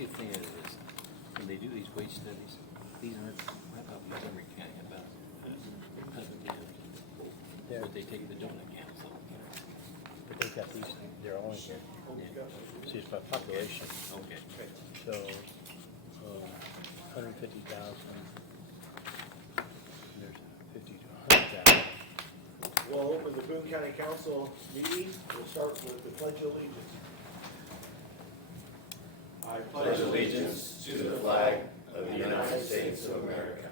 see, the thing is, when they do these wage studies, these aren't right off Montgomery County about Putnam County. Yeah. But they take the donut counts on, But they've got these, they're only here. Yeah. See, it's by population. Okay. So, 150,000, there's 50 to 100,000. We'll open the Boone County Council meeting. We'll start with the Pledge of Allegiance. I pledge allegiance to the flag of the United States of America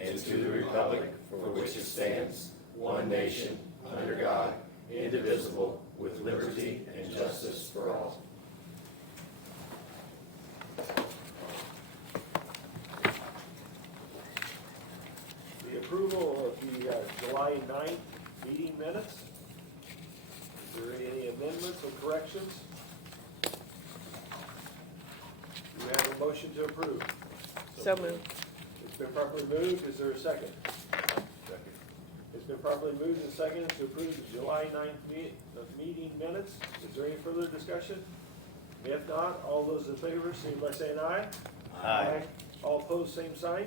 and to the republic for which it stands, one nation, under God, indivisible, with liberty and justice for all. The approval of the July 9th meeting minutes. Is there any amendments or corrections? Do we have a motion to approve? So moved. It's been properly moved. Is there a second? Second. It's been properly moved and seconded to approve the July 9th meeting minutes. Is there any further discussion? If not, all those in favor, signify by saying aye. Aye. All opposed, same sign.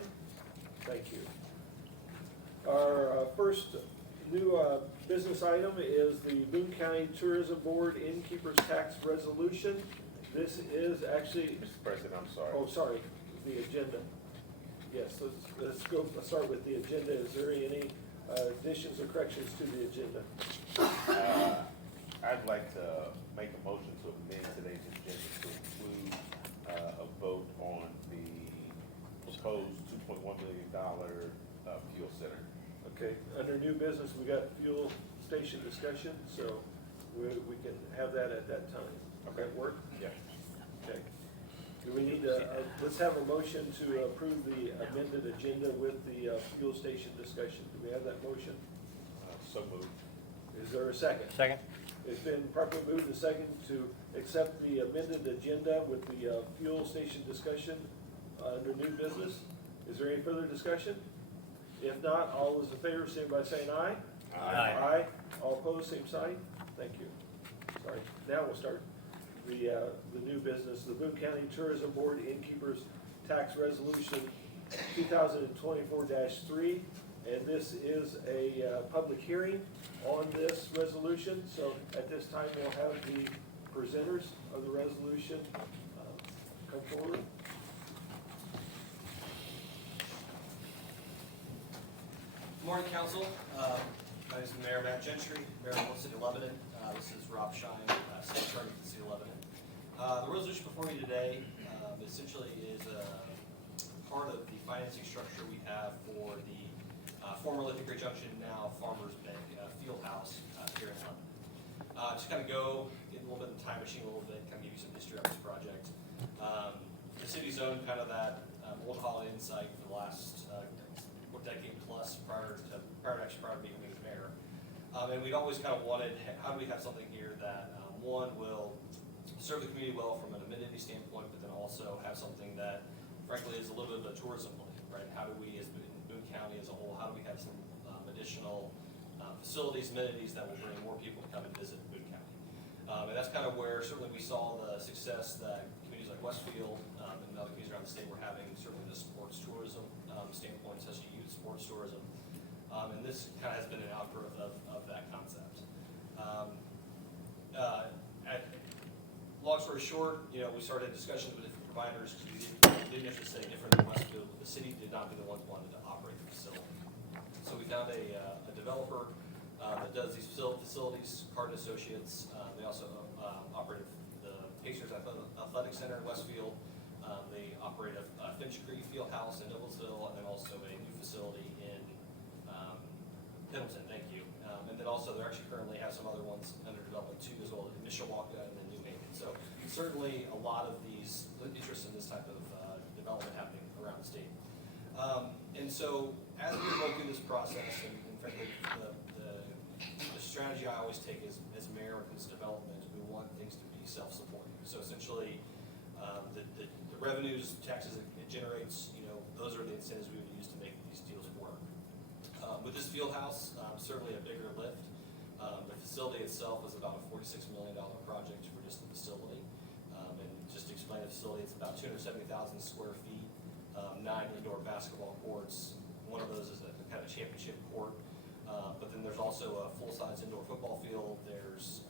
Thank you. Our first new business item is the Boone County Tourism Board Innkeeper's Tax Resolution. This is actually, Mr. President, I'm sorry. oh, sorry, the agenda. Yes, let's go start with the agenda. Is there any additions or corrections to the agenda? I'd like to make a motion to amend today's agenda to include a vote on the proposed $2.1 million fuel center. Okay, under new business, we got fuel station discussion, so we can have that at that time. Okay, work? Yeah. Okay. Do we need to, let's have a motion to approve the amended agenda with the fuel station discussion. Do we have that motion? So moved. Is there a second? Second? It's been properly moved and second to accept the amended agenda with the fuel station discussion under new business. Is there any further discussion? If not, all those in favor, signify by saying aye. Aye. Aye. All opposed, same sign. Thank you. Sorry. Now we'll start the new business, the Boone County Tourism Board Innkeepers Tax Resolution 2024-3. And this is a public hearing on this resolution. So at this time, we'll have the presenters of the resolution come forward. Good morning, Council. My name is Mayor Matt Gentry, Mayor of the City of Lebanon. This is Rob Shine, State Attorney for the City of Lebanon. The resolution before you today essentially is part of the financing structure we have for the former Lithic Creek Junction, now Farmers Bank Field House here in Lebanon. Just kind of go get a little bit of the time machine a little bit, kind of give you some history of this project. The city's owned kind of that old Holiday Inn site for the last decade plus prior to becoming mayor. And we'd always kind of wanted, how do we have something here that one will serve the community well from an amenity standpoint, but then also have something that frankly is a little bit of a tourism play, right? How do we, as Boone County as a whole, how do we have some additional facilities, amenities that will bring more people to come and visit Boone County? And that's kind of where certainly we saw the success that communities like Westfield and other communities around the state were having, certainly the sports tourism standpoint, especially youth sports tourism. And this kind of has been an outgrowth of that concept. Long story short, we started discussions with different providers because we didn't have to say different than Westfield. The city did not be the ones wanting to operate the facility. So we found a developer that does these facilities, Cardin Associates. They also operate the Pacers Athletic Center in Westfield. They operate a Finch Creek Field House in Noblesville, and then also a new facility in Pendleton, thank you. And then also they actually currently have some other ones under development too, as well as Mishawaka and then New Haven. So certainly a lot of these interest in this type of development happening around the state. And so as we go through this process, and frankly, the strategy I always take as mayor of this development is we want things to be self-supporting. So essentially, the revenues, taxes it generates, those are the incentives we would use to make these deals work. With this field house, certainly a bigger lift. The facility itself is about a $46 million project for just the facility. And just to explain, the facility. It's about 270,000 square feet, 9 indoor basketball courts. One of those is a kind of championship court. But then there's also a full-size indoor football field. There's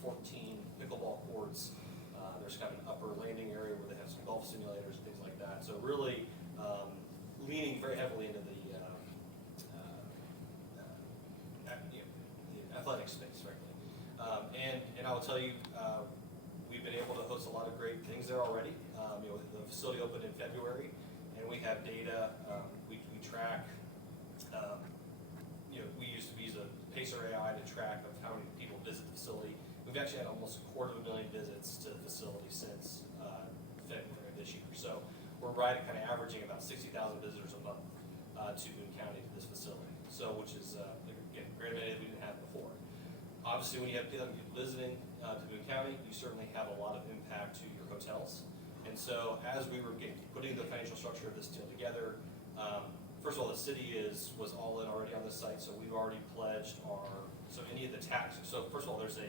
14 pickleball courts. There's kind of an upper landing area where they have some golf simulators and things like that. So really leaning very heavily into the athletic space, frankly. And I will tell you, we've been able to host a lot of great things there already. The facility opened in February, and we have data. We track. We use a Pacer AI to track of how many people visit the facility. We've actually had almost 250,000 visits to the facility since February of this year. So we're right at kind of averaging about 60,000 visitors a month to Boone County to this facility. So which is again, great many we didn't have before. Obviously, when you have people visiting to Boone County, you certainly have a lot of impact to your hotels. And so as we were putting the financial structure of this deal together, first of all, the city was all in already on this site, so we've already pledged any of the taxes. So first of all, there's a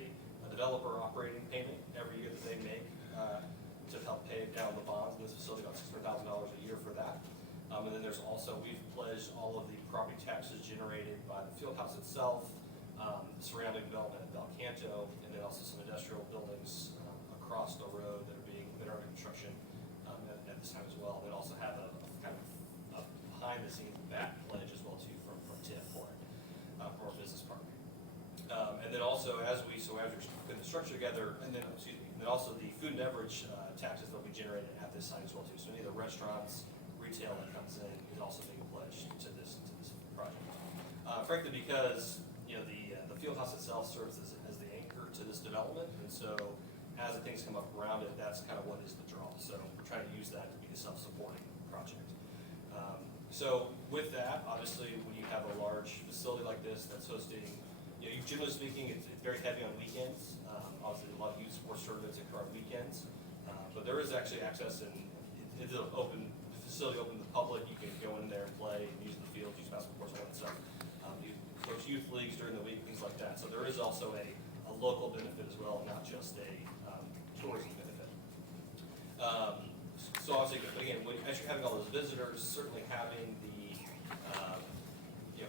developer operating payment every year that they make to help pay down the bonds in this facility, about $600,000 a year for that. And then there's also, we've pledged all of the property taxes generated by the field house itself, the surrounding development at Belcanto, and then also some industrial buildings across the road that are under construction at this time as well. They also have a kind of behind the scenes back pledge as well too from TIF for it, from our business partner. And then also as we're putting the structure together, and then also the food and beverage taxes that will be generated at this site as well too. So any of the restaurants, retail that comes in is also being pledged to this project. Frankly, because the field house itself serves as the anchor to this development, and so as the things come up around it, that's kind of what is the draw. So we're trying to use that to be a self-supporting project. So with that, obviously, when you have a large facility like this that's hosting, generally speaking, it's very heavy on weekends. Obviously, a lot of youth sports tournaments occur on weekends, but there is actually access, and it's an open facility, open to the public. You can go in there and play, and use the field, use basketball courts, all that stuff. You coach youth leagues during the week, things like that. So there is also a local benefit as well, not just a tourism benefit. So obviously, but again, as you're having all those visitors, certainly having the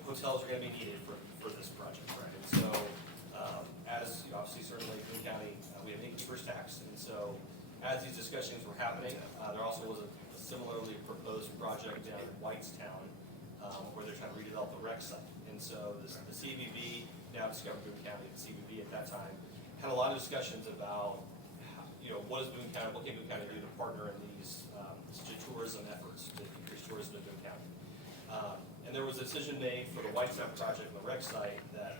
hotels are going to be needed for this project, right? And so, as obviously, certainly Boone County, we have innkeeper's tax, and so as these discussions were happening, there also was a similarly proposed project down in Whitestown where they're trying to redevelop the rec site. And so the CVB, now discovered Boone County, the CVB at that time had a lot of discussions about what can Boone County do to partner in these tourism efforts to increase tourism in Boone County. And there was a decision made for the Whitestown project on the rec site that,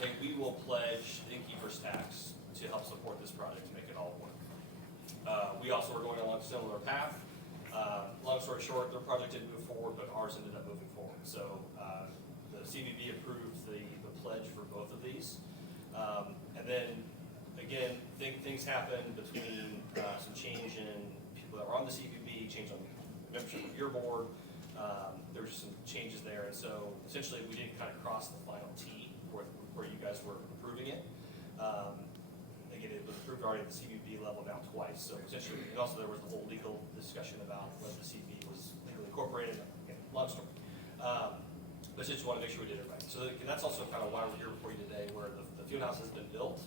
hey, we will pledge the innkeeper's tax to help support this project to make it all work. We also were going along a similar path. Long story short, their project didn't move forward, but ours ended up moving forward. So the CVB approved the pledge for both of these. And then, again, things happened between some change in people that were on the CVB, change on the membership of your board. There were just some changes there, and so essentially we didn't kind of cross the final T where you guys were approving it. Again, it was approved already at the CVB level now twice, so essentially, and also there was the whole legal discussion about whether the CVB was legally incorporated. Again, long story. But just want to make sure we did it right. So that's also kind of why we're here for you today, where the field house has been built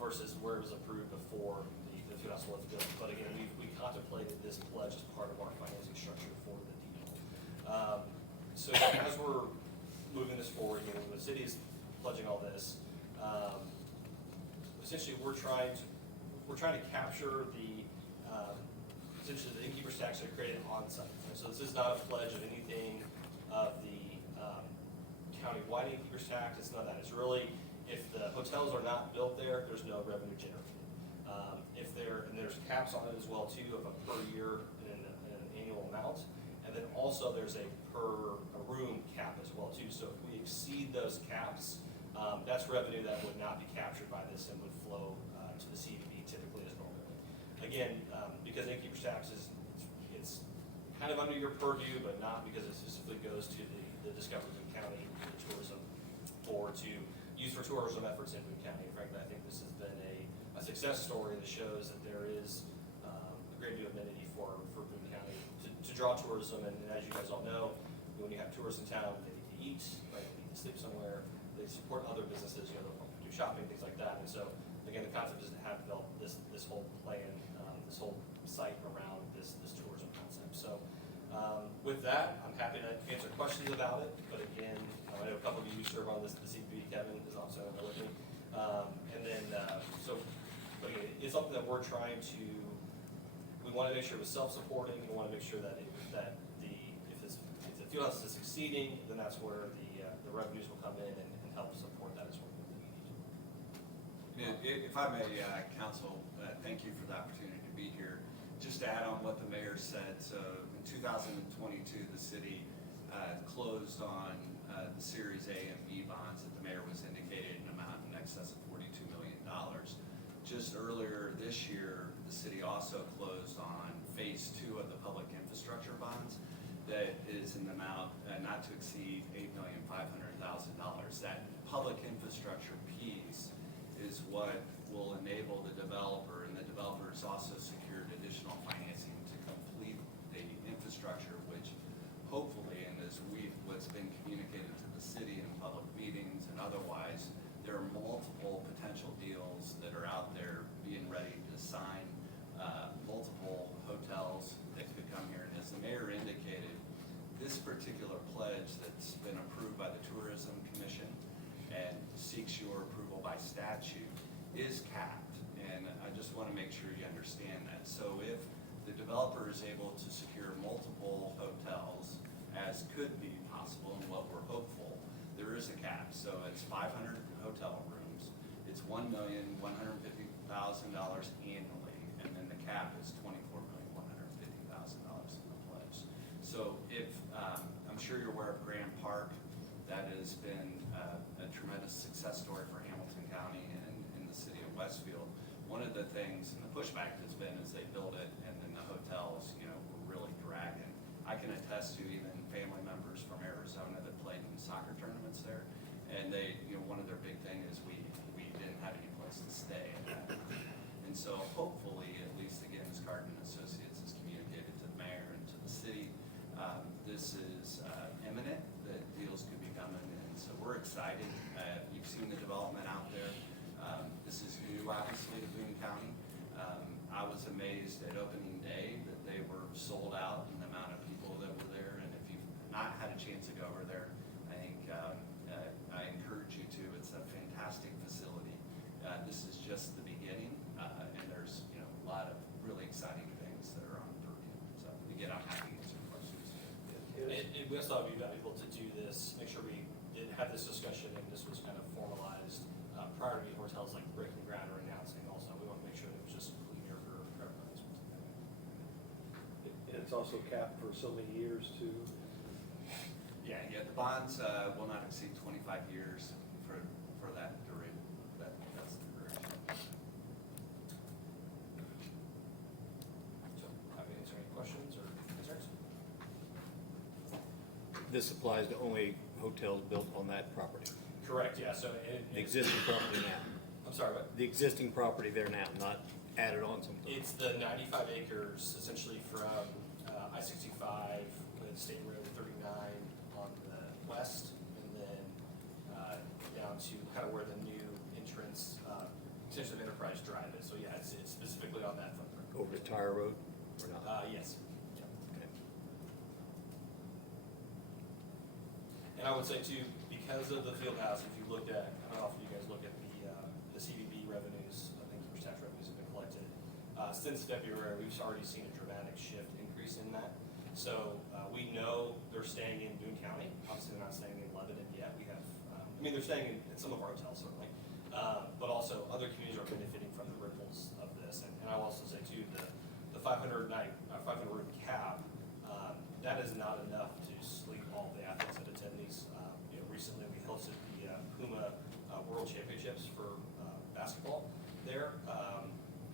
versus where it was approved before the field house was built. But again, we contemplated this pledge as part of our financing structure for the deal. So as we're moving this forward, the city is pledging all this. Essentially, we're trying to capture essentially the innkeeper's tax that are created on site. And so this is not a pledge of anything of the county-wide innkeeper's tax. It's not that. It's really, if the hotels are not built there, there's no revenue generated. And there's caps on it as well too of a per year and an annual amount. And then also there's a room cap as well too. So if we exceed those caps, that's revenue that would not be captured by this and would flow to the CVB typically as normal. Again, because innkeeper's tax it's kind of under your purview, but not because it specifically goes to the Discovery Boone County Tourism Board to use for tourism efforts in Boone County. And frankly, I think this has been a success story that shows that there is for Boone County to draw tourism. And as you guys all know, when you have tourists in town, they need to eat, right? They need to sleep somewhere. They support other businesses, they'll do shopping, things like that. And so, again, the concept is to have developed this whole plan, this whole site around this tourism concept. So, with that, I'm happy to answer questions about it. But again, I know a couple of you serve on this, the CPB. Kevin is also on there with me. But again, it's something that we're trying to. We want to make sure it was self-supporting. We want to make sure that if the field house is succeeding, then that's where the revenues will come in and help support that as well. If I may, Council, thank you for the opportunity to be here. Just to add on what the mayor said, so in 2022, the city closed on the Series A and B bonds that the mayor was indicated an amount in excess of $42 million. Just earlier this year, the city also closed on phase 2 of the public infrastructure bonds that is in the amount not to exceed $8,500,000. That public infrastructure piece is what will enable the developer, and the developer has also secured additional financing to complete the infrastructure, which hopefully, and as what's been communicated to the city in public meetings and otherwise, there are multiple potential deals that are out there being ready to sign, multiple hotels that could come here. And as the mayor indicated, this particular pledge that's been approved by the Tourism Commission and seeks your approval by statute is capped. And I just want to make sure you understand that. So if the developer is able to secure multiple hotels, as could be possible and what we're hopeful, there is a cap. So it's 500 hotel rooms. It's $1,150,000 annually, and then the cap is $24,150,000 in the pledge. So if I'm sure you're aware of Grand Park, that has been a tremendous success story for Hamilton County and in the city of Westfield. One of the things, and the pushback has been, is they build it and then the hotels, were really dragging. I can attest to even family members from Arizona that played in soccer tournaments there, and they, one of their big thing is we didn't have any place to stay at that time. And so hopefully, at least again, as Carden Associates has communicated to the mayor and to the city, this is imminent, that deals could be coming, and so we're excited. You've seen the development out there. This is new, obviously, to Boone County. I was amazed at opening day that they were sold out and the amount of people that were there, and if you've not had a chance to go over there, I think I encourage you to. It's a fantastic facility. This is just the beginning, and there's a lot of really exciting things that are on the purview. So again, I'm happy to answer questions. We also have you able to do this, make sure we did have this discussion and this was kind of formalized prior to any hotels like breaking ground or announcing. Also, we want to make sure that it was just clear for everybody. And it's also capped for so many years too. Yeah, the bonds will not exceed 25 years for that duration. That's the duration. So, happy to answer any questions or concerns? This applies to only hotels built on that property, Correct, yeah, so. the existing property now. I'm sorry, what? The existing property there now, not added on something. It's the 95 acres essentially from I-65 with State Road 39 on the west, and then down to kind of where the new entrance, essentially of Enterprise Drive is. So yeah, it's specifically on that footprint. Over to Tire Road or not? Yes. Okay. And I would say too, because of the field house, if you looked at, I don't know if you guys look at the CVB revenues, I think for tax revenues have been collected. Since February, we've already seen a dramatic increase in that. So we know they're staying in Boone County. Obviously, they're not staying in Lebanon yet. We have, they're staying in some of our hotels certainly, but also other communities are benefiting from the ripples of this. And I'll also say too, the 500 room cap, that is not enough to sleep all the athletes that attend these. Recently we hosted the Puma World Championships for basketball there,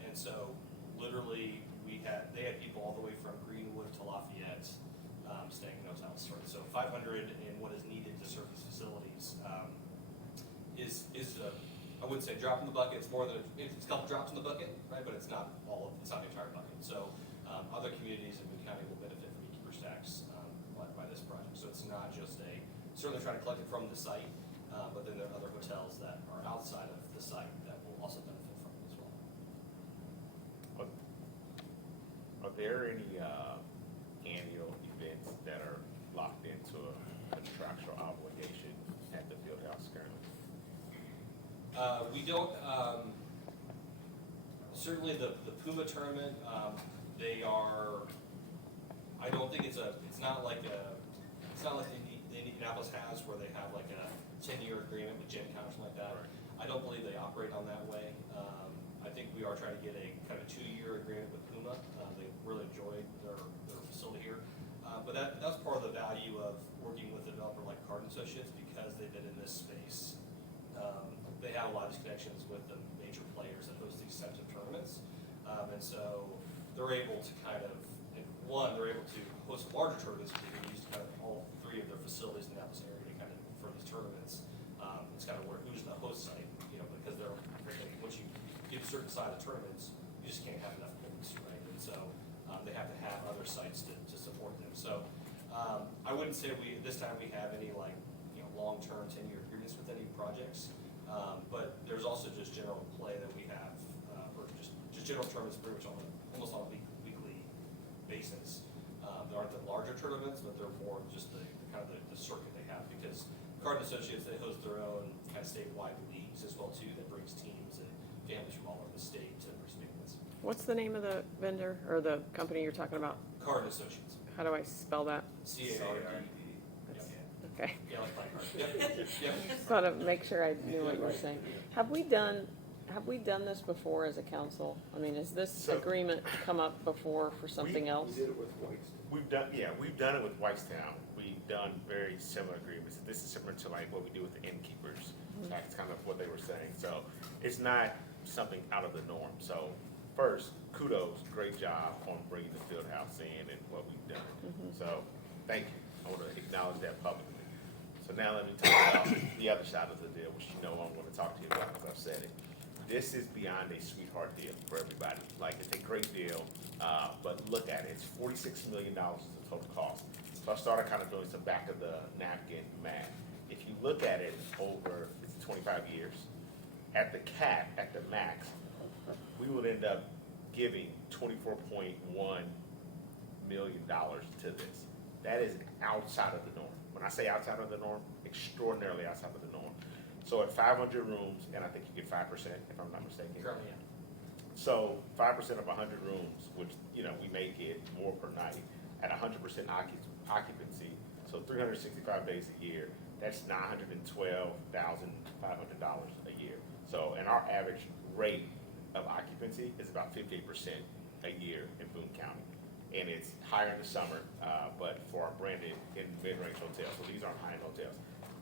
and so literally they had people all the way from Greenwood to Lafayette staying in hotels. So 500 in what is needed to serve these facilities is I wouldn't say drop in the bucket. It's more than it's a couple drops in the bucket, right? But it's not the entire bucket. So other communities certainly trying to collect it from the site, but then there are other hotels that are outside of the site that will also benefit from it as well. Are there any annual events that are locked into a contractual obligation at the field house currently? We don't, certainly the Puma tournament, they are, I don't think it's not like Indianapolis has where they have like a 10-year agreement with Gen Con or something like that. I don't believe they operate on that way. I think we are trying to get a kind of a 2-year agreement with Puma. They really enjoyed their facility here. But that's part of the value of working with a developer like Cardin Associates, because they've been in this space. They have a lot of these connections with the major players that host these types of tournaments. And so they're able to kind of, they're able to host larger tournaments because they can use kind of all 3 of their facilities in that area to kind of, for these tournaments. It's kind of where, who's the host site, because once you get a certain size of tournaments, you just can't have enough points, right? And so they have to have other sites to support them. So I wouldn't say this time we have any long-term 10-year agreements with any projects. But there's also just general play that we have, or just general tournaments pretty much almost on a weekly basis. There aren't the larger tournaments, but they're more just the kind of the circuit they have, because Cardin Associates, they host their own kind of statewide leagues as well too, that brings teams and families from all over the state to participate in this. What's the name of the vendor or the company you're talking about? Cardin Associates. How do I spell that? C-A-R-D. Okay. Yeah, like my card. Yep. Just want to make sure I knew what you were saying. Have we done this before as a council? I mean, has this So- agreement come up before for something else? We did it with White's. We've done it with Whitestown. We've done very similar agreements. This is similar to like what we do with the innkeepers. That's kind of what they were saying. So it's not something out of the norm. So first, kudos, great job on bringing the field house in and what we've done. So thank you. I want to acknowledge that publicly. So now let me talk about the other side of the deal, which I'm going to talk to you about, because I've said it. This is beyond a sweetheart deal for everybody. Like, it's a great deal, but look at it. It's $46 million is the total cost. So I started kind of doing some back of the napkin math. If you look at it over 25 years, at the cap, at the max, we would end up giving $24.1 million to this. That is outside of the norm. When I say outside of the norm, extraordinarily outside of the norm. So at 500 rooms, and I think you get 5%, if I'm not mistaken. Currently, yeah. So 5% of 100 rooms, which, we may get more per night, at 100% occupancy, so 365 days a year, that's $912,500 a year. So, and our average rate of occupancy is about 58% a year in Boone County. And it's higher in the summer, but for our branded and mid-range hotels, so these aren't high-end hotels.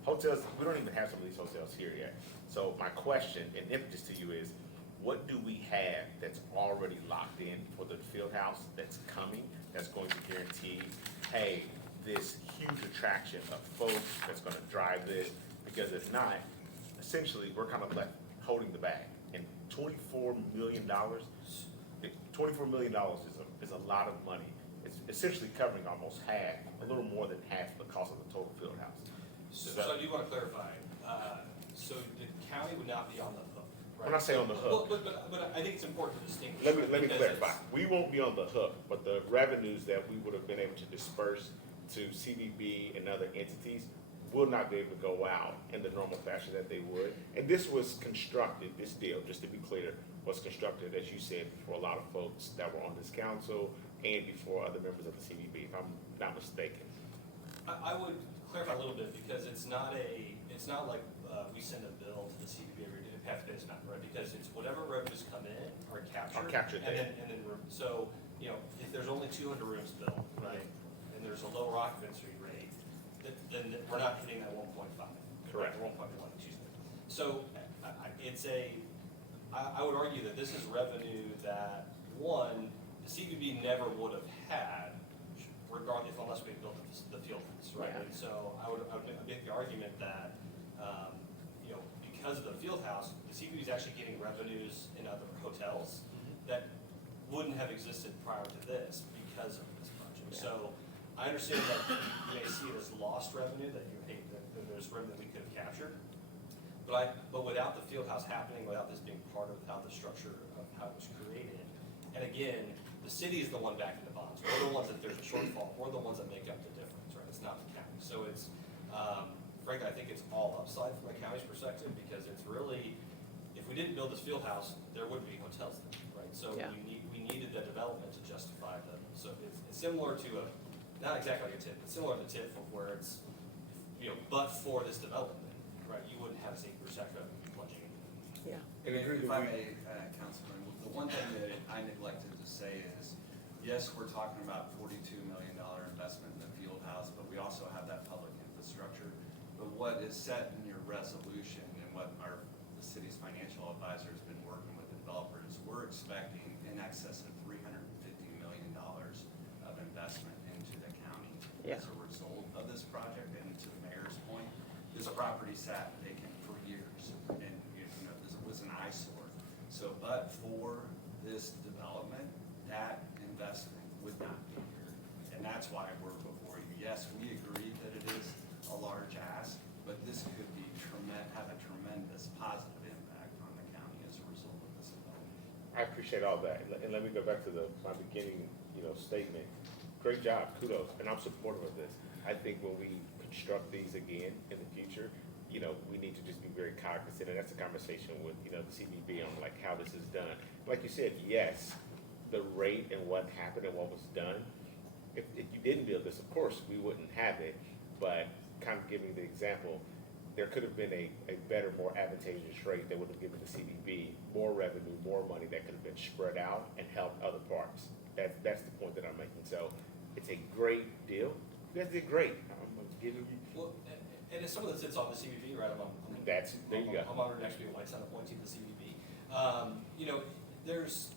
Hotels, we don't even have some of these hotels here yet. So my question and impetus to you is, what do we have that's already locked in for the field house that's coming, that's going to guarantee, hey, this huge attraction of folks that's gonna drive this? Because if not, essentially, we're kind of left holding the bag. And $24 million is a lot of money. It's essentially covering almost half, a little more than half of the cost of the total field house. So I do want to clarify, so the county would not be on the hook, right? When I say on the hook, Well, but I think it's important to distinguish. let me because clarify. it's- We won't be on the hook, but the revenues that we would have been able to disperse to CVB and other entities will not be able to go out in the normal fashion that they would. And this was constructed, this deal, just to be clear, was constructed, as you said, for a lot of folks that were on this council and before other members of the CVB, if I'm not mistaken. I would clarify a little bit, because it's not like we send a bill to the CBB every day, have to pay this amount, right? Because it's whatever revenues come in are captured. Are captured there. And then, so, if there's only 200 rooms built, right, and there's a lower occupancy rate, then we're not hitting that 1.5. Correct. Or 1.1, excuse me. So, I would argue that this is revenue that, one, the CBB never would have had, regardless, unless we built the field house, right? Yeah. And so I would make the argument that, because of the field house, the CBB is actually getting revenues in other hotels that wouldn't have existed prior to this because of this project. Yeah. So I understand that you may see it as lost revenue, that there's revenue that we could have captured. But without the field house happening, without this being part of how the structure of how it was created, and again, the city is the one backing the bonds. We're the ones that there's a shortfall. We're the ones that make up the difference, right? It's not the county. So it's, frankly, I think it's all upside from a county's perspective because it's really, if we didn't build this field house, there wouldn't be hotels there, right? So Yeah. we needed the development to justify the, so it's similar to a, not exactly like a TIF, but similar to the TIF of where it's, but for this development, right, you wouldn't have this 8% revenue plunging in. Yeah. If I may, Councilman, the one thing that I neglected to say is, yes, we're talking about $42 million investment in the field house, but we also have that public infrastructure. But what is set in your resolution and what the city's financial advisor has been working with the developers, we're expecting in excess of $350 million of investment into the county Yeah. as a result of this project. And to the mayor's point, this property sat vacant for years, and this was an eyesore. So, but for this development, that investment would not be here, and that's why we're before you. Yes, we agree that it is a large ask, but this could be have a tremendous positive impact on the county as a result of this development. I appreciate all that, and let me go back to my beginning, statement. Great job, kudos, and I'm supportive of this. I think when we construct these again in the future, we need to just be very cognizant, and that's a conversation with, the CBB on like how this is done. Like you said, yes, the rate and what happened and what was done. If you didn't build this, of course, we wouldn't have it, but kind of giving the example, there could have been a better, more advantageous rate that would have given the CBB more revenue, more money that could have been spread out and helped other parts. That's the point that I'm making. So it's a great deal. You guys did great. I'm giving you. Well, and it's someone that sits on the CBB, right? There you go. I'm honored to actually be a Whitestown appointee to the CBB. There's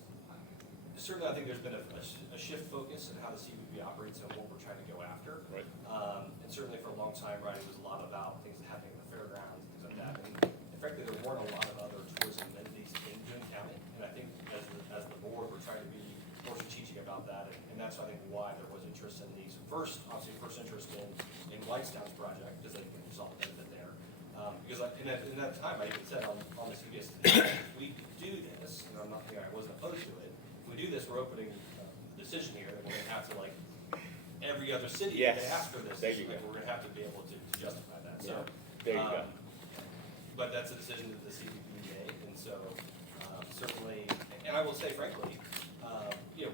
certainly, I think there's been a shift focus in how the CBB operates and what we're trying to go after. Right. And certainly for a long time, right, it was a lot about things happening at the fairgrounds, things like that. And frankly, there weren't a lot of other tourism amenities in Boone County. And I think as the board, we're trying to be more strategic about that. And that's, I think, why there was interest in these. First interest in Whitestown's project, because I think we saw the benefit there. Because in that time, I even said on the CBS, if we do this, and I wasn't opposed to it, if we do this, we're opening a decision here that we're going to have to, like, every other city Yes. that they ask for this, There you like, go. we're going to have to be able to justify that. So, There you go. But that's a decision that the CBP made, and so certainly, and I will say frankly,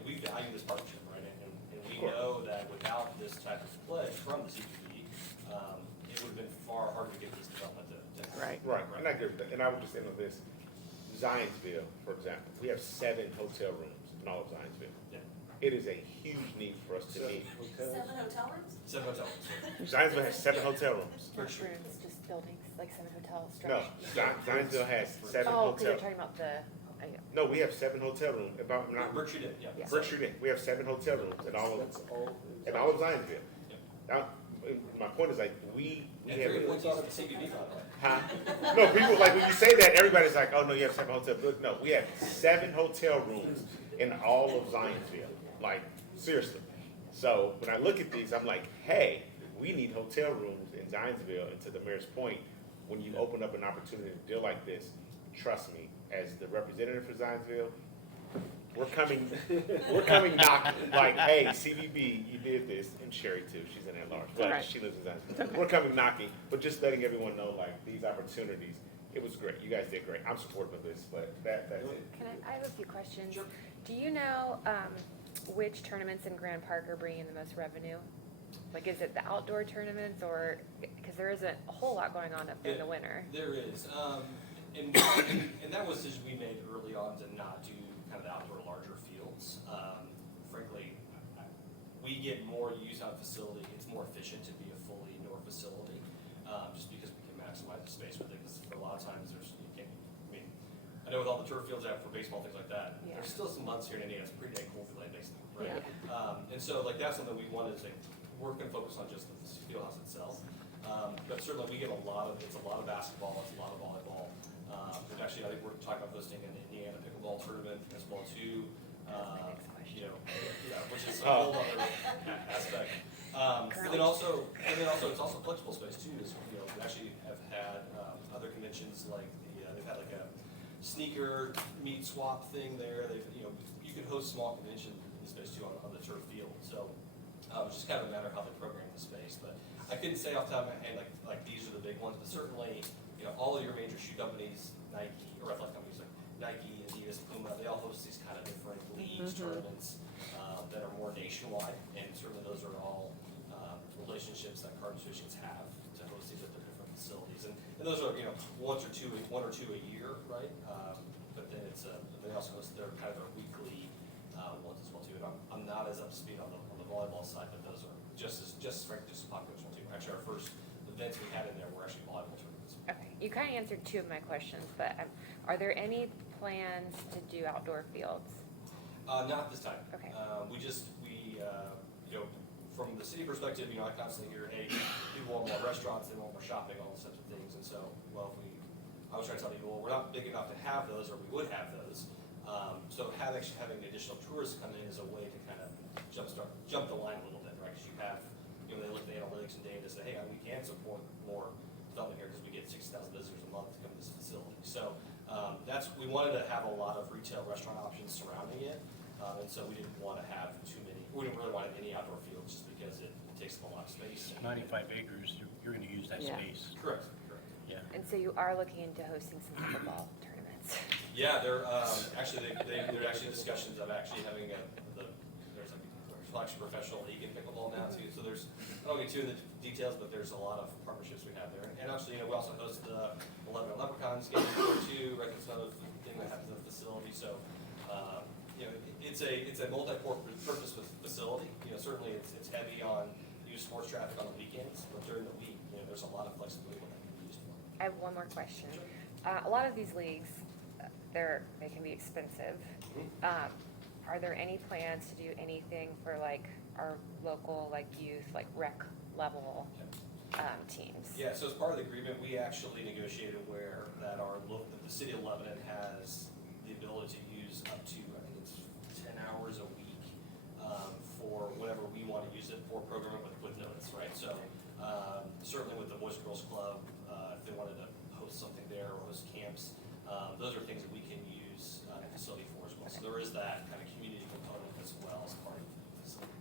we value this partnership, right? And we know that without this type of pledge from the CBP, it would have been far harder to get this development to happen. Right. Right, and I agree with that. And I would just end on this. Zionsville, for example, we have 7 hotel rooms in all of Zionsville. Yeah. It is a huge need for us to meet. 7 hotel rooms? 7 hotels. Zionsville has 7 hotel rooms. Not rooms, just buildings, like 7 hotels. No, Zionsville has 7 Oh, because you're hotels. talking about the, No, we have 7 hotel rooms. If I'm not, Berkshire did, yeah. Yeah. Berkshire Did. We have 7 hotel rooms in all That's of, all. Zionsville. Now, my point is like, we And have. 3 appointees to the CBP, by the way. Huh? No, people, like, when you say that, everybody's like, oh, no, you have 7 hotels. Look, no, we have 7 hotel rooms in all of Zionsville. Like, seriously. So when I look at these, I'm like, hey, we need hotel rooms in Zionsville. And to the mayor's point, when you open up an opportunity to deal like this, trust me, as the representative for Zionsville, we're coming knocking. Like, hey, CBB, you did this, and Sherry too. She's in at large, but Right. she lives in Zionsville. We're coming knocking, but just letting everyone know, like, these opportunities. It was great. You guys did great. I'm supportive of this, but that's it. can I have a few questions. Sure. Do you know which tournaments in Grand Park are bringing the most revenue? Like, is it the outdoor tournaments or, because there isn't a whole lot going on up there in the winter? There is, and that was a decision we made early on to not do kind of the outdoor larger fields. Frankly, we get more use out of facility. It's more efficient to be a fully indoor facility, just because we can maximize the space with it. Because for a lot of times, I know with all the turf fields out for baseball, things like that, Yeah. there's still some months here in Indiana, it's pretty dang cold for playing baseball, right? Yeah. And so like that's something we wanted to, we're gonna focus on just the field house itself. But certainly we get it's a lot of basketball, it's a lot of volleyball. And actually, I think we're talking about hosting an Indiana pickleball tournament as well too. Which is a whole other aspect. But then also, then also, it's also flexible space too, is, you know, we actually have had, other conventions like they've had like a sneaker meet swap thing there. They've, you know, you can host small conventions in the space too on the turf field. So, it's just kind of a matter of how they program the space. But I couldn't say off the top of my head, like these are the big ones, but certainly, you know, all of your major shoe companies, Nike, or athletic companies like Nike, Adidas, Puma, they all host these kind of different leagues, tournaments, that are more nationwide, and certainly those are all, relationships that card associations have to host these at their different facilities. And those are, you know, one or two a year, right? But then they also host their kind of their weekly, ones as well too. And I'm not as up to speed on the volleyball side, but those are just as frankly, just as popular as well too. Actually, our first events we had in there were actually volleyball tournaments. Okay, you kind of answered two of my questions, but are there any plans to do outdoor fields? Not this time. Okay. You know, from the city perspective, you know, I constantly hear, hey, people want more restaurants, they want more shopping, all those types of things. And so, I was trying to tell people, well, we're not big enough to have those, or we would have those. So having additional tourists come in is a way to kind of jump the line a little bit, right? Because you have, you know, they look at the analytics and data to say, hey, we can support more development here because we get 60,000 visitors a month to come to this facility. So we wanted to have a lot of retail restaurant options surrounding it. And so we didn't want to have we didn't really want to have any outdoor fields just because it takes up a lot of space. 95 acres, you're gonna use that Yeah. space. Correct. Yeah. And so you are looking into hosting some pickleball tournaments? Yeah, they're actually discussions of actually having there's a professional league in pickleball now too. So I don't get too into the details, but there's a lot of partnerships we have there. And actually, you know, we also host the 11 Leprechauns game there too. Right, that's another thing that happens in the facility. So, you know, it's a multi-purpose facility. You know, certainly it's heavy on use sports traffic on the weekends, but during the week, you know, there's a lot of flexibility that can be used for. I have one more question. A lot of these leagues, they can be expensive. Are there any plans to do anything for like our local, like youth, like rec level teams? Yeah, so as part of the agreement, we actually negotiated that the city of Lebanon has the ability to use up to, I think it's 10 hours a week for whatever we want to use it for programming with notice, right? So certainly with the Boys and Girls Club, if they wanted to host something there or host camps, those are things that we can use a facility for as well. So there is that kind of community component as well as part of the facility.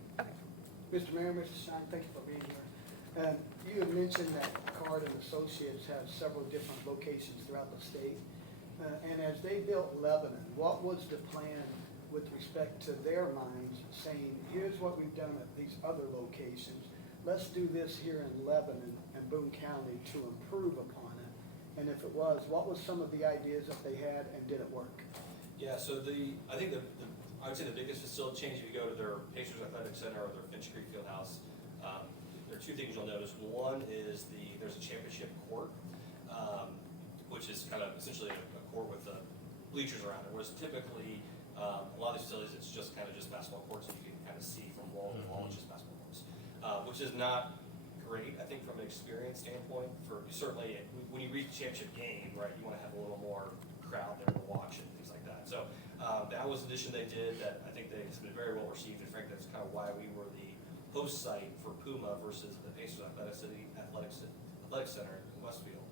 Mr. Mayor, Mr. Shine, thank you for being here. You had mentioned that Card and Associates have several different locations throughout the state. And as they built Lebanon, what was the plan with respect to their minds, saying, here's what we've done at these other locations, let's do this here in Lebanon and Boone County to improve upon it? And if it was, what was some of the ideas that they had, and did it work? Yeah, so I think I would say the biggest facility change, if you go to their Pacers Athletic Center or their Finch Creek Fieldhouse, there are two things you'll notice. One is there's a championship court, which is kind of essentially a court with bleachers around it, whereas typically a lot of these facilities, it's just basketball courts, and you can kind of see from wall to wall, it's just basketball courts, which is not great, I think, from an experience standpoint. Certainly, when you reach a championship game, right, you want to have a little more crowd there to watch and things like that. So that was an addition they did that I think has been very well received. In fact, that's kind of why we were the host site for Puma versus the Pacers Athletic Center in Westfield,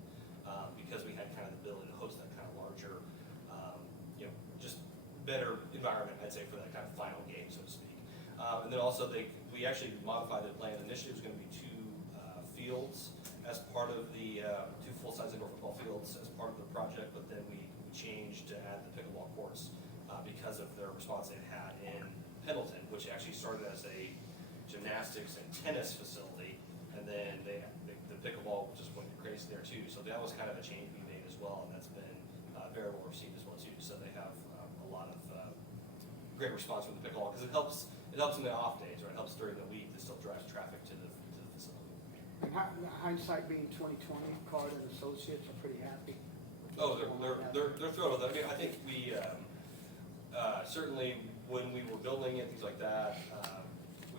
because we had kind of the ability to host that kind of larger, you know, just better environment, I'd say, for that kind of final game, so to speak. And then also we actually modified the plan. Initially, it was going to be two fields as part of the two full-size indoor football fields as part of the project, but then we changed to add the pickleball courts because of the response they had in Pendleton, which actually started as a gymnastics and tennis facility, and then the pickleball just went crazy there too. So that was kind of a change we made as well, and that's been very well received as well too. So they have a lot of great response from the pickleball because it helps in the off days, or it helps during the week. It still drives traffic to the facility. And hindsight being 2020, Card and Associates are pretty happy. Oh, they're thrilled with it. I mean, I think we certainly when we were building it, things like that,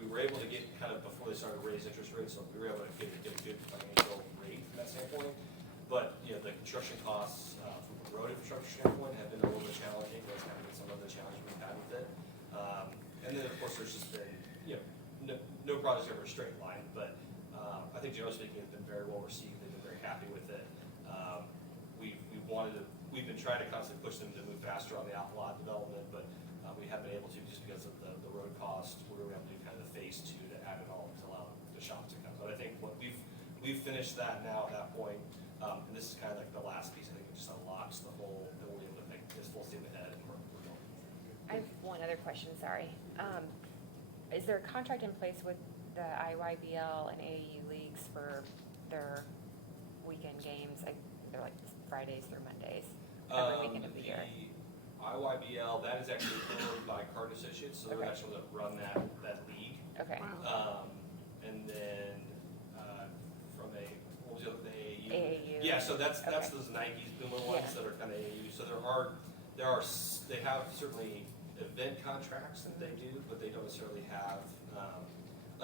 we were able to get kind of before they started to raise interest rates, so we were able to get a good financial rate from that standpoint. But you know, the construction costs from a road infrastructure standpoint have been a little bit challenging. That's kind of been some of the challenges we've had with it. And then of course there's just been, you know, no project's ever a straight line, but I think generally speaking, it's been very well received. They've been very happy with it. We've been trying to constantly push them to move faster on the outlot development, but we haven't been able to just because of the road cost. We're going to have to do kind of the phase 2 to add it all to allow the shops to come. But I think what we've finished that now at that point, and this is kind of like the last piece. I think it just unlocks the whole, and we'll be able to make this full steam ahead, and we're going. I have one other question, sorry. Is there a contract in place with the IYBL and AAU leagues for their weekend games? They're like Fridays through Mondays, every weekend of the year. The IYBL, that is actually owned by Card Associates, so they're Okay. actually that run that league. Okay, And then, from what was the other, the AAU? AAU. Yeah, so that's Okay. those Nikes, Boomer ones Yeah. that are kind of AAU. So they have certainly event contracts that they do, but they don't necessarily have,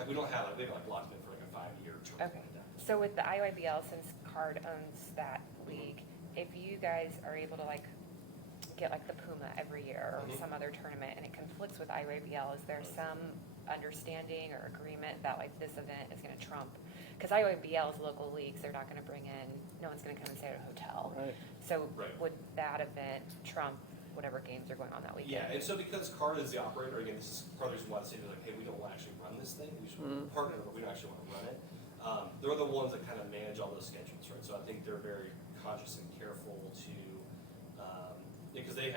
we don't have, they don't locked in for like a 5-year term. Okay. So with the IYBL, since Card owns that league, if you guys are able to get the Puma every year or Mhm. some other tournament and it conflicts with IYBL, is there some understanding or agreement that this event is gonna trump? Because IYBL is local leagues, they're not gonna bring in, no one's gonna come and stay at a hotel. Right. So Right. would that event trump whatever games are going on that weekend? Yeah, and so because Card is the operator, again, this is part of the reason why the city was like, hey, we don't want to actually run this thing, we just want to partner, but we don't actually want to run it. They're the ones that kind of manage all those schedules, right? So I think they're very conscious and careful to, because they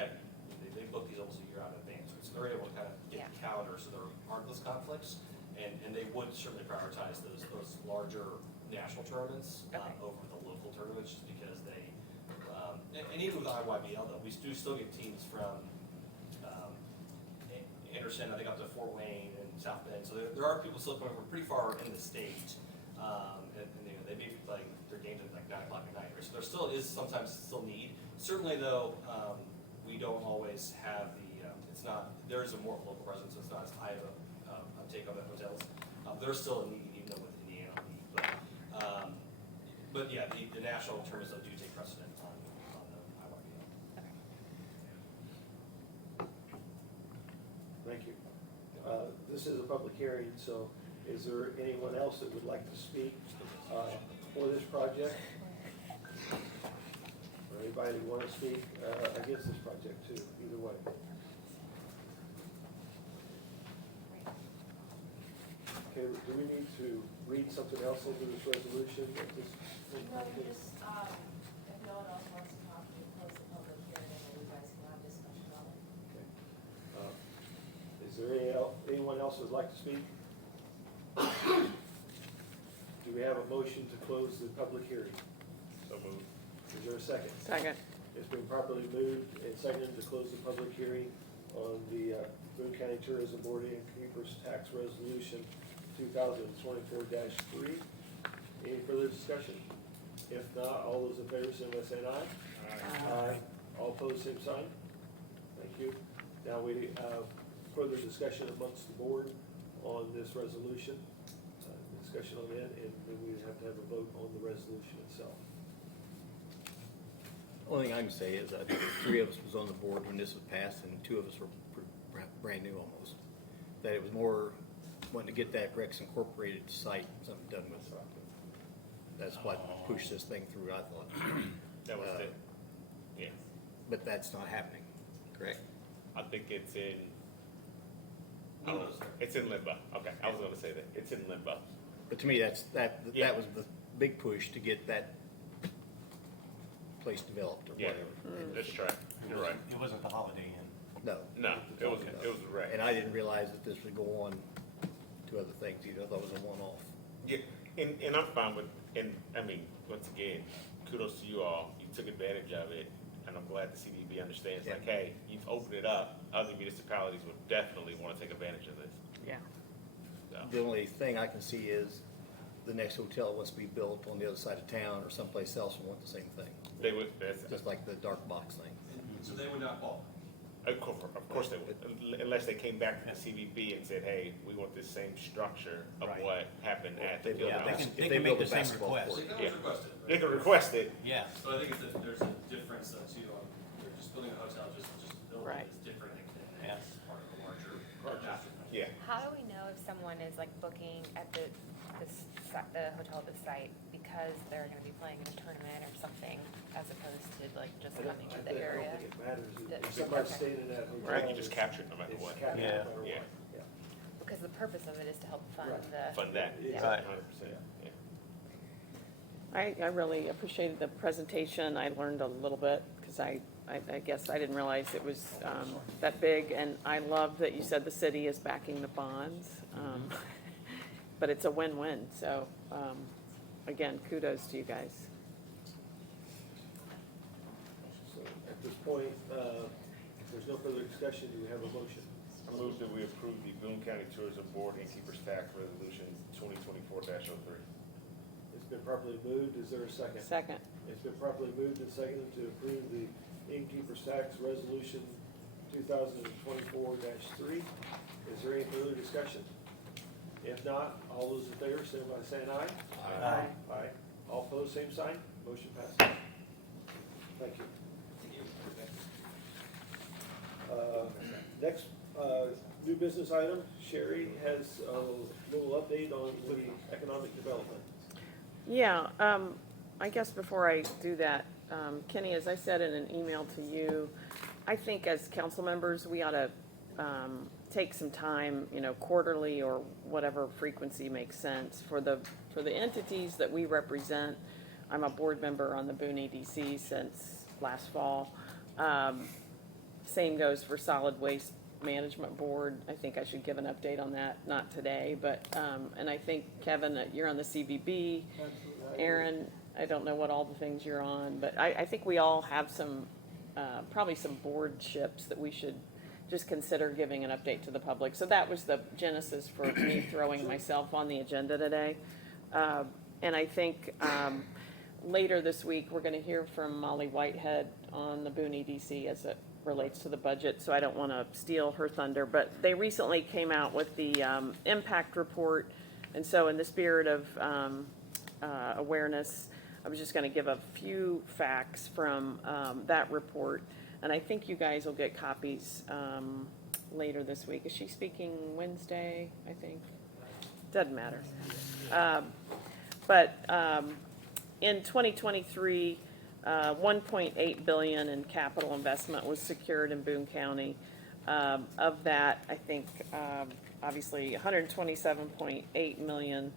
book these almost a year out in advance, right? So they're able to kind of get the calendar so there aren't those conflicts, and they would certainly prioritize those larger national tournaments over the local tournaments, just because they, and even with IYBL though, we do still get teams from Anderson, I think up to Fort Wayne and South Bend, so there are people still coming from pretty far in the state, and they may be playing their games at 9 o'clock at night, right? So there still is sometimes need. Certainly though, we don't always have there is a more local presence, so it's not as high of a take on the hotels. There's still a need, even though with Indiana league, but yeah, the national tournaments though do take precedent on the IYBL. Thank you. This is a public hearing, so is there anyone else that would like to speak for this project? Or anybody that want to speak against this project too, either way? Okay, do we need to read something else into this resolution at this point? No, you just, if no one else wants to talk, you close the public hearing and then you guys can have discussion on it. Okay. Is there anyone else who'd like to speak? Do we have a motion to close the public hearing? So moved. Is there a second? Second. It's been properly moved and seconded to close the public hearing on the Boone County Tourism Board and Keepers Tax Resolution 2024-3. Any further discussion? If not, all those in favor, signify by saying aye. Aye. All opposed, same sign. Thank you. Now we have further discussion amongst the board on this resolution. Discussion on it, and then we have to have a vote on the resolution itself. Only thing I can say is, I think 3 of us was on the board when this was passed, and 2 of us were brand new almost. That it was more wanting to get that Rex Incorporated site, something done with. That's what pushed this thing through, I thought. That was it. Yeah. But that's not happening, correct? I think it's in, Limbo, sir. it's in limbo. Okay, I was gonna say that. It's in limbo. But to me, that Yeah. was the big push to get that place developed or Yeah, whatever. that's right. You're right. It wasn't the Holiday Inn. No. No, it was a wreck. And I didn't realize that this would go on to other things either. I thought it was a one-off. Yeah, and I'm fine with, and I mean, once again, kudos to you all. You took advantage of it, and I'm glad the CDB understands, like, hey, you've opened it up. Other municipalities would definitely want to take advantage of this. Yeah. So, The only thing I can see is the next hotel wants to be built on the other side of town or someplace else will want the same thing. they would, that's, Just like the dark box thing. So they would not qualify. of course they would, unless they came back to the CVB and said, hey, we want this same structure of Right. what happened at the Yeah, field they house. can- They if can build make a the same basketball request. court. They can Yeah. always request it. right? They can request it. Yeah. So I think there's a difference though too, on, just building a hotel, just building Right. it is different than Yeah. as part of a larger master plan. Yeah. How do we know if someone is like booking at the hotel at the site because they're gonna be playing in a tournament or something, as opposed to like just coming to the I area? don't think it matters. That- If somebody's okay. staying in that hotel. Right, you just capture it no matter it's what. captured Yeah. no matter Yeah. what. Yeah. Because the purpose of it is to help fund Right. the. Fund that, Yeah. exactly, 100%, yeah. I really appreciated the presentation. I learned a little bit, because I guess I didn't realize it was that big. And I love that you said the city is backing the bonds. But it's a win-win, so, again, kudos to you guys. So at this point, if there's no further discussion, do we have a motion? I move that we approve the Boone County Tourism Board Innkeeper's Tax Resolution 2024-03. It's been properly moved, is there a second? Second. It's been properly moved and seconded to approve the innkeeper's tax resolution 2024-3. Is there any further discussion? If not, all those in favor, say by saying aye. Aye. Aye. All opposed, same sign. Motion passes. Thank you. Next, new business item, Sherry has a little update on the economic development. Yeah, I guess before I do that, Kenny, as I said in an email to you, I think as council members, we ought to take some time, quarterly or whatever frequency makes sense for the entities that we represent. I'm a board member on the Boone EDC since last fall. Same goes for Solid Waste Management Board. I think I should give an update on that, not today, but, and I think, Kevin, you're on the CVB. Absolutely. Aaron, I don't know what all the things you're on, but I think we all have some, probably some boardships that we should just consider giving an update to the public. So that was the genesis for me throwing myself on the agenda today. And I think later this week, we're going to hear from Molly Whitehead on the Boone EDC as it relates to the budget, so I don't want to steal her thunder. But they recently came out with the impact report, and so in the spirit of awareness, I was just going to give a few facts from that report. And I think you guys will get copies later this week. Is she speaking Wednesday, I think? Doesn't matter. But in 2023, $1.8 billion in capital investment was secured in Boone County. Of that, I think, obviously, $127.8 million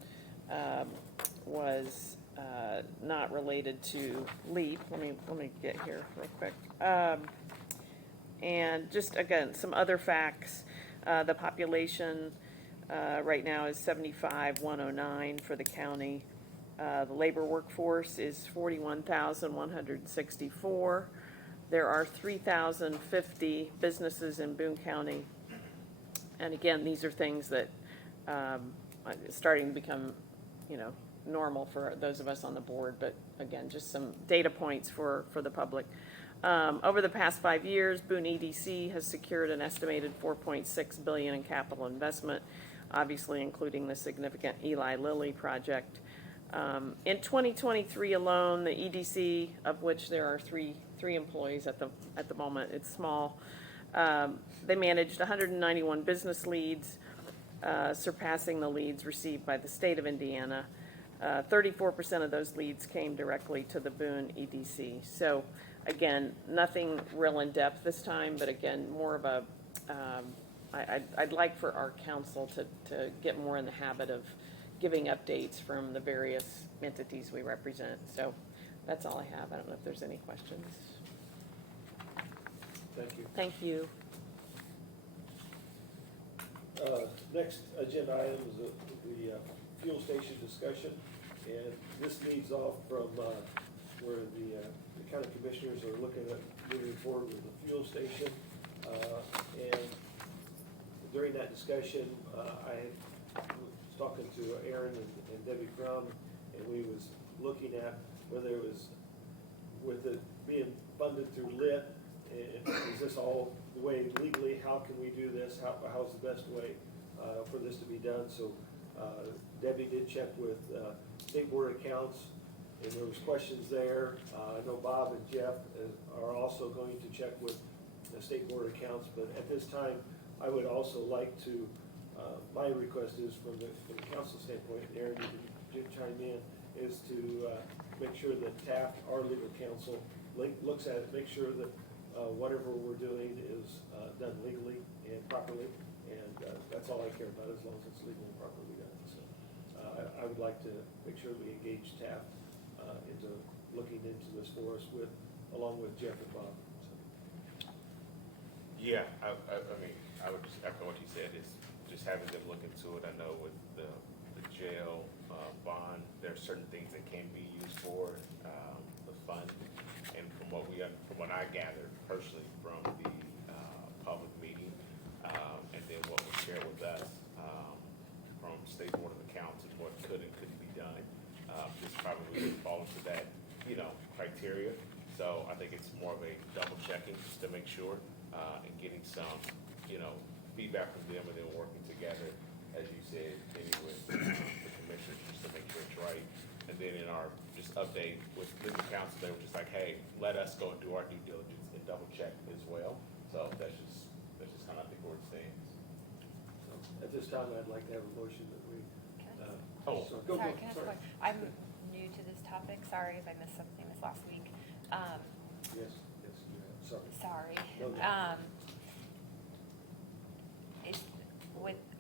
was not related to LEAP. Let me get here real quick. And just, again, some other facts. The population right now is 75,109 for the county. The labor workforce is 41,164. There are 3,050 businesses in Boone County. And again, these are things that are starting to become, normal for those of us on the board. But again, just some data points for the public. Over the past 5 years, Boone EDC has secured an estimated $4.6 billion in capital investment, obviously including the significant Eli Lilly project. In 2023 alone, the EDC, of which there are three employees at the moment, it's small. They managed 191 business leads, surpassing the leads received by the state of Indiana. 34% of those leads came directly to the Boone EDC. So, again, nothing real in depth this time, but again, more of a. I'd like for our council to get more in the habit of giving updates from the various entities we represent. So that's all I have. I don't know if there's any questions. Thank you. Thank you. Next agenda item is the fuel station discussion, and this leads off from where the county commissioners are looking at moving forward with the fuel station. And during that discussion, I was talking to Aaron and Debbie Crum, and we was looking at whether it was, with it being funded through LIT, is this all the way legally? How can we do this? How's the best way for this to be done? So Debbie did check with State Board of Accounts, and there was questions there. I know Bob and Jeff are also going to check with the State Board of Accounts, but at this time, I would also like to My request is from the council standpoint, Aaron, you can chime in, is to make sure that Taft, our legal counsel, looks at it, make sure that whatever we're doing is done legally and properly, and that's all I care about, as long as it's legal and properly done. So I would like to make sure we engage Taft into looking into this for us along with Jeff and Bob. So. Yeah, I mean, I would just echo what you said, is just having them look into it. I know with the jail bond, there are certain things that can be used for the fund. And from what I gathered personally from the public meeting, and then what was shared with us from State Board of Accounts and what could and couldn't be done, this probably would fall into that, criteria. So I think it's more of a double checking just to make sure, and getting some, feedback from them, and then working together, as you said, maybe with the commissioners, just to make sure it's right. And then in our just update with legal counsel, they were just like, hey, let us go and do our due diligence and double check as well. So that's just kind of, I think, where it stands. So, at this time, I'd like to have a motion that we. Oh. Go, Sorry, can I ask a sorry. question? I'm new to this topic, sorry if I missed something this last week. Yes, you have, sorry. Sorry. No, no.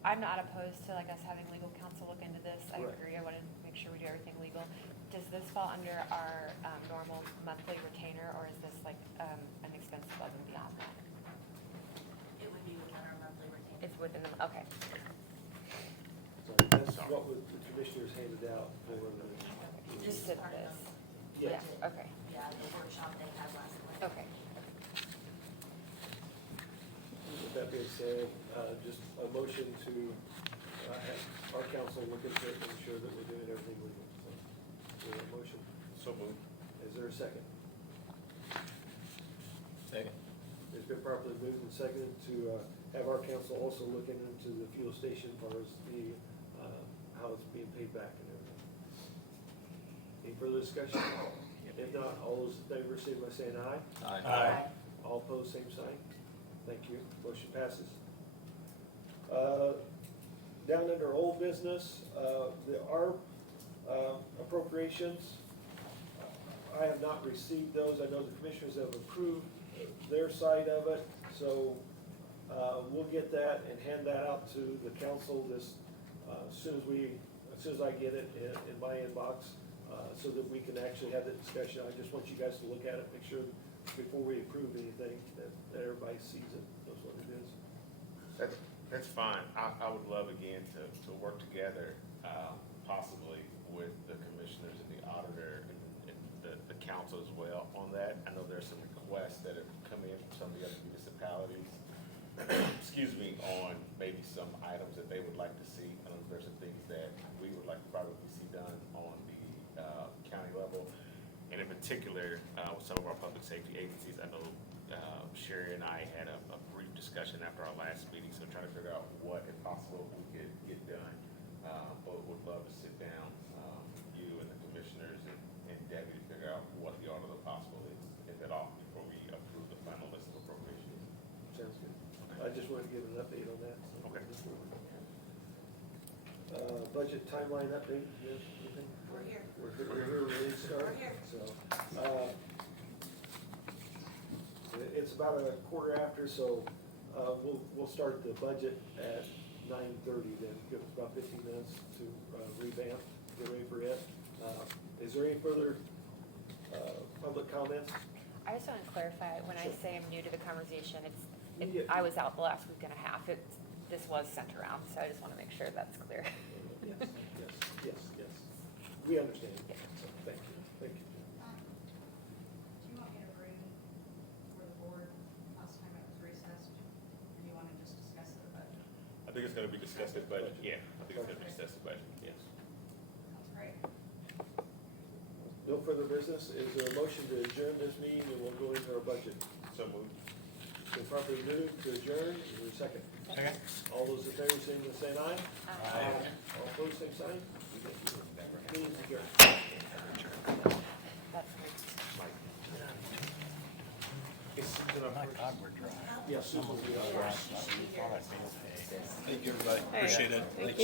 I'm not opposed to like us having legal counsel look into this. I Right. agree, I want to make sure we do everything legal. Does this fall under our normal monthly retainer, or is this like an expense above and beyond that? It would be within our monthly retainer. It's within the, okay. So that's what the commissioners handed out for the. This is Did part of this. Yeah. Yeah, okay, Yeah, the workshop they had last week. okay. With that being said, just a motion to have our council look into it and ensure that we're doing everything legal. So, is there a motion? So moved. Is there a second? Second. It's been properly moved and seconded to have our council also looking into the fuel station as far as the, how it's being paid back and everything. Any further discussion? If not, all those in favor, say by saying aye. Aye. All opposed, same sign. Thank you. Motion passes. Down under old business, the ARP appropriations, I have not received those. I know the commissioners have approved their side of it, so we'll get that and hand that out to the council as soon as I get it in my inbox, so that we can actually have the discussion. I just want you guys to look at it, make sure before we approve anything that everybody sees it, knows what it is. That's fine. I would love again to work together, possibly with the commissioners and the auditor and the council as well on that. I know there's some requests that have come in from some of the other municipalities, excuse me, on maybe some items that they would like to see. I know there's some things that we would like to probably see done on the county level. And in particular, with some of our public safety agencies, I know Sherry and I had a brief discussion after our last meeting, so trying to figure out what, if possible, we could get done. But would love to sit down, you and the commissioners and Debbie, to figure out what the art of the possible is, if at all, before we approve the final list of appropriations. Sounds good. I just wanted to give an update on that. So. Okay. Budget timeline update, yes, anything? We're here. We're here, ready to start. We're here. So, it's about a quarter after, so, we'll start the budget at 9:30 then, give us about 15 minutes to revamp, get ready for it. Is there any further, public comments? I just want to clarify, when I Sure. say I'm new to the conversation, Yeah. I was out the last week and a half. This was sent around, so I just want to make sure that's clear. Yes. We understand. Yeah. So, thank you. Do you want me to bring for the board last time it was recessed? Or do you want to just discuss the budget? I think it's gonna be discussed at budget, yeah, I think it's gonna be discussed at budget, yes. That's great. No further business. Is there a motion to adjourn this meeting and we'll go into our budget? So moved. Been properly moved to adjourn. Is there a second? Second. All those in favor, say the same aye. Um, All opposed, same sign. Meeting adjourned. That's great. It's gonna thought we're dry. Yes, Sue will be up I first. thought I'd be okay. Thank you, everybody. Appreciate it. Thank you.